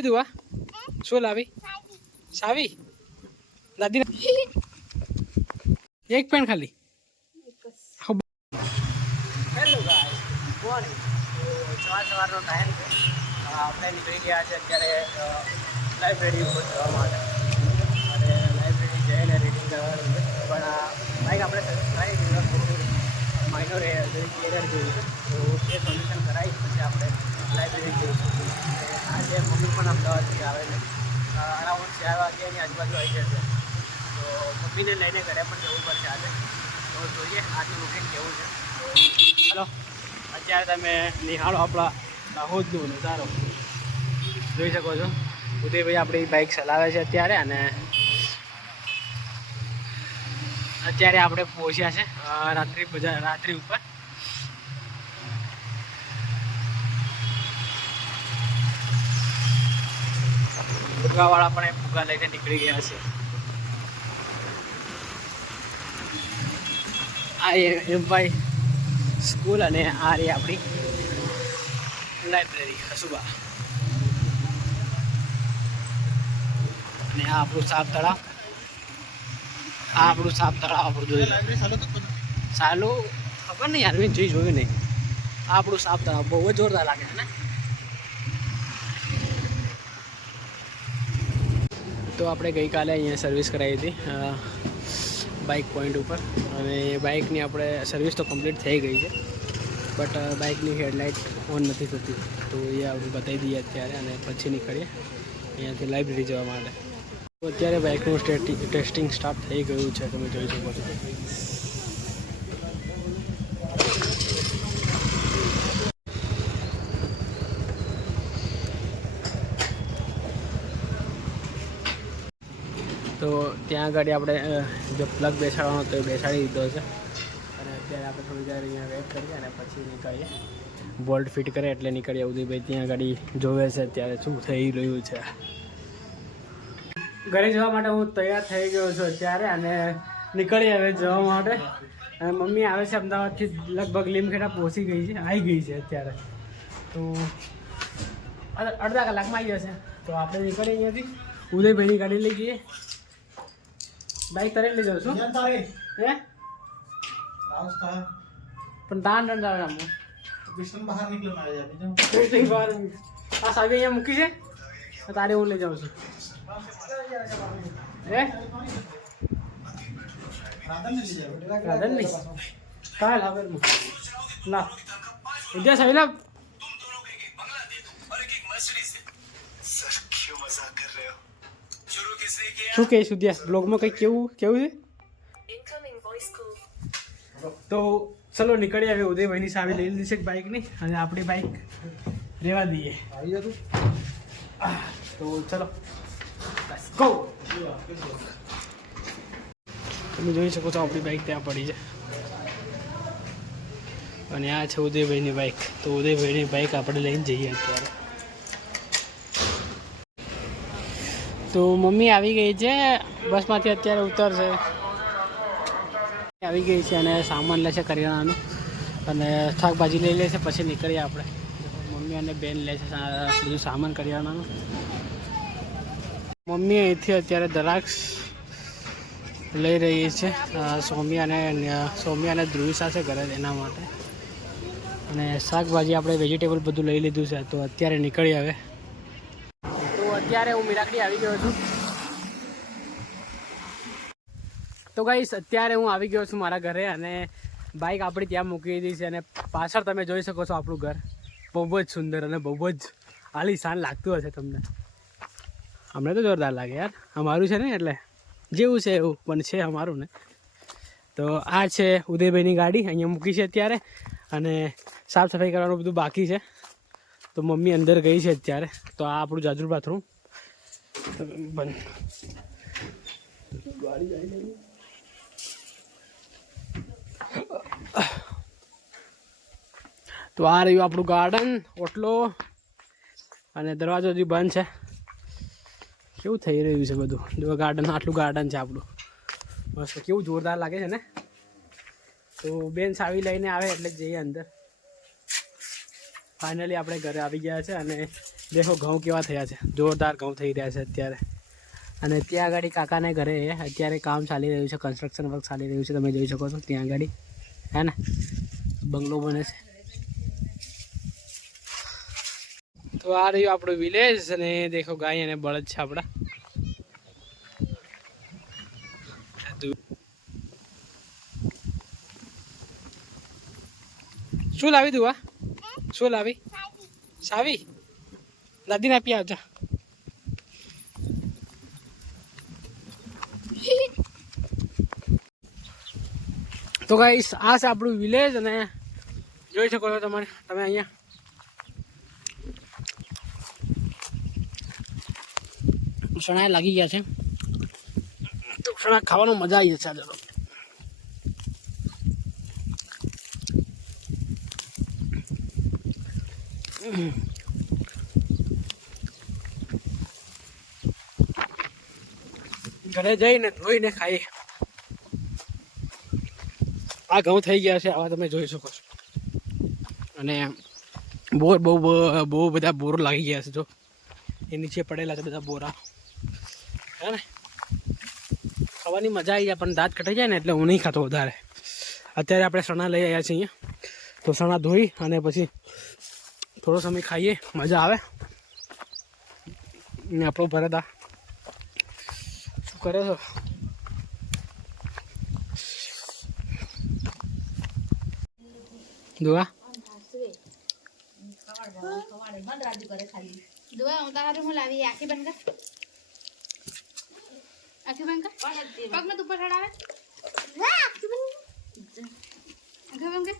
લાવી દઉં આ શું લાવી? સાવી. દાદી એક પેન ખાલી. હેલો ગાઈસ સવાર સવારનો ટાઈમ આપણે ગયા છે અત્યારે લાઇબ્રેરી જવા માટે. લાઇબ્રેરી જઈને રીડિંગ પણ આ બાઈક આપણે દીધું થોડું માઇનોર એરર જેવું તો એ સોલ્યુશન કરાવી પછી આપણે લાઇબ્રેરી જઈશું. અને પણ અમદાવાદથી આવે છે. અરાઉન્ડ ચાર વાગ્યાની આજુબાજુ આવી જશે. તો મમ્મીને લઈને ઘરે પણ જવું પડશે આજે. તો જોઈએ આજનું રૂટીન કેવું છે. હલો અત્યારે તમે નિહાળો આપણા દાહોદનો નજારો. જોઈ શકો છો. ઉદયભાઈ આપણી બાઇક ચલાવે છે અત્યારે અને અત્યારે આપણે પહોંચ્યા છે રાત્રિ બજાર રાત્રિ ઉપર. ફુગાવાળા પણ એ ફુગા લઈને નીકળી ગયા છે. આ એમ ભાઈ સ્કૂલ અને આ રહી આપણી લાઇબ્રેરી, હસુબા. અને આ આપણું સાપ તળાવ. આ આપણું સાપ તળાવ આપણું જોઈ સાલું ખબર નહીં યાર જોઈ જોયું નહીં. આ આપણું સાપ તળાવ બહુ જ જોરદાર લાગે છે ને? તો આપણે ગઈકાલે અહીંયા સર્વિસ કરાવી હતી બાઇક પોઈન્ટ ઉપર. અને બાઇકની આપણે સર્વિસ તો કમ્પ્લીટ થઈ ગઈ છે બટ બાઇકની હેડલાઇટ ઓન નથી થતી. તો એ આપણે બતાવી દઈએ અત્યારે અને પછી નીકળીએ. અહીંયાથી લાઇબ્રેરી જવા માટે. અત્યારે બાઇકનું ટેસ્ટિંગ સ્ટાર્ટ થઈ ગયું છે, તમે જોઈ શકો છો. તો ત્યાં આગળ આપણે જે પ્લગ બેસાડવાનો હતો એ બેસાડી દીધો છે. અને અત્યારે આપણે થોડી વાર અહીંયા વેટ કરીએ અને પછી નીકળીએ. બોલ્ટ ફિટ કરે એટલે નીકળીએ. ઉદયભાઈ ત્યાં ગાડી જોવે છે અત્યારે શું થઈ રહ્યું છે. ઘરે જવા માટે હું તૈયાર થઈ ગયો છું અત્યારે અને નીકળીએ હવે જવા માટે. અને મમ્મી આવે છે અમદાવાદથી લગભગ લીમખેડા પહોંચી ગઈ છે આવી ગઈ છે અત્યારે. તો અડ- અડધા કલાકમાં આવી જશે. તો આપણે નીકળીએ અહીંયાથી. ઉદયભાઈની ગાડી લઈ જઈએ. બાઈક તારે લઈ જાઉં છું. હે? પણ તાન દંડ આવે આમ. બહાર નીકળો મારે જા બીજું ટેસ્ટિંગ વાર આ સાવી અહીંયા મૂકી છે? તો તારે હું લઈ જાઉં છું. હે? રાધન ને લીધે રાધન નહીં કાલ હવે ના. વિદ્યા સાહેબ. લા શું કહીશ સુધ્યા બ્લોગમાં કંઈક કેવું કેવું છે. તો ચલો નીકળીએ આવે ઉદયભાઈની સામે લઈ લીધી છે બાઇકની અને આપણી બાઇક રેવા દઈએ. આવી તો ચલો. ગો તમે જોઈ શકો છો આપણી બાઇક ત્યાં પડી છે. અને આ છે ઉદયભાઈની બાઇક તો ઉદયભાઈની બાઇક આપણે લઈને જઈએ અત્યારે. તો મમ્મી આવી ગઈ છે. બસમાંથી અત્યારે ઉતરશે. આવી ગઈ છે અને સામાન લે છે કરિયાણાનું. અને શાકભાજી લઈ લે છે પછી નીકળીએ આપણે. મમ્મી અને બેન લે છે બધું સામાન કરિયાણાનું. મમ્મી અહીંથી અત્યારે દરાક્ષ લઈ રહી છે. સૌમ્ય અને સૌમ્ય અને ધ્રુવી છે ઘરે એના માટે. અને શાકભાજી આપણે વેજીટેબલ બધું લઈ લીધું છે, તો અત્યારે નીકળી તો અત્યારે હું મીરાકડી આવી ગયો છું. તો ગાઈશ અત્યારે હું આવી ગયો છું મારા ઘરે અને બાઇક આપણી ત્યાં મૂકી દીધી છે અને પાછળ તમે જોઈ શકો છો આપણું ઘર. બહુ જ સુંદર અને બહુ જ આલીશાન લાગતું હશે તમને. અમને તો જોરદાર લાગે યાર. અમારું છે ને એટલે. જેવું છે એવું, પણ છે અમારું ને. તો આ છે ઉદયભાઈની ગાડી, અહીંયા મૂકી છે અત્યારે. અને સાફ સફાઈ કરવાનું બધું બાકી છે. તો મમ્મી અંદર ગઈ છે અત્યારે. તો આ આપણું જાજુ બાથરૂમ બંધ. તો આ રહ્યું આપણું ગાર્ડન ઓટલો અને દરવાજો હજી બંધ છે. કેવું થઈ રહ્યું છે બધું? જો ગાર્ડન આટલું ગાર્ડન છે આપણું. મસ્ત, કેવું જોરદાર લાગે છે ને? તો બેન આવી લઈને આવે એટલે જઈએ અંદર. ફાઇનલી આપણે ઘરે આવી ગયા છે અને દેખો ઘઉં કેવા થયા છે. જોરદાર ઘઉં થઈ રહ્યા છે અત્યારે. અને ત્યાં આગળ કાકાને ઘરે અત્યારે કામ ચાલી રહ્યું છે કન્સ્ટ્રક્શન વર્ક ચાલી રહ્યું છે, તમે જોઈ શકો છો ત્યાં આગળ. હે ને? બંગલો બને છે. તો આ રહ્યું આપણું વિલેજ અને દેખો ગાય અને બળદ છે આપણા. શું લાવી દઉં આ? શું લાવી? સાવી? દાદીને આપી આવજા. તો ગાઈસ આ છે આપણું વિલેજ અને જોઈ શકો છો તમારે, તમે અહીંયા. ચણા લાગી ગયા છે. તો ચણા ખાવાનું મજા આવી જશે આજે ઘરે જઈને ધોઈને ખાઈ આ ઘઉં થઈ ગયા છે, આવા તમે જોઈ શકો છો. અને બોર બહુ, બહુ- બધા બોર લાગી ગયા છે, જો. એ નીચે પડેલા છે બધા બોરા. હે ને? ખાવાની મજા આવી જાય, પણ દાંત કટાઈ જાય ને એટલે હું નહીં ખાતો વધારે. અત્યારે આપણે સણા લઈ આવ્યા છીએ અહીંયા. તો સણા ધોઈ અને પછી થોડો સમય ખાઈએ. મજા આવે. ને આપણો ભરત આ શું કરે છો? દુઆ. દુઆ હું તારું હું લાવી આખી બંધ કર. આખી બંધ કર. પગમાં ઉપર ચડાવે આખી બંધ કર.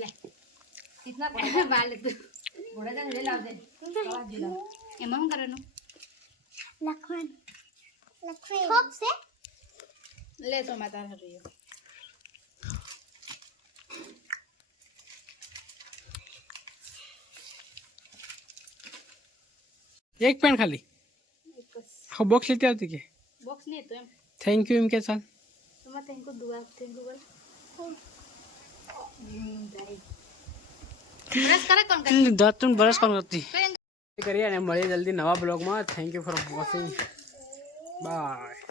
લે. કિતના બાલ તું. ઘોડા જાને લે લાવ દે એમાં શું કરવાનું લખવાનું લખવાનું થોક છે લે તો માતા રહ્યો એક પેન ખાલી હા બોક્સ લેતી આવતી કે બોક્સ નહીં તો એમ થેન્ક યુ એમ કે ચાલ તમારે થેન્કુ દુઆ થેન્કુ બોલ બ્રશ કરે કોણ બ્રશ કોણ કરતી કરીએ અને મળીએ જલ્દી નવા બ્લોગમાં. Thank you for watching bye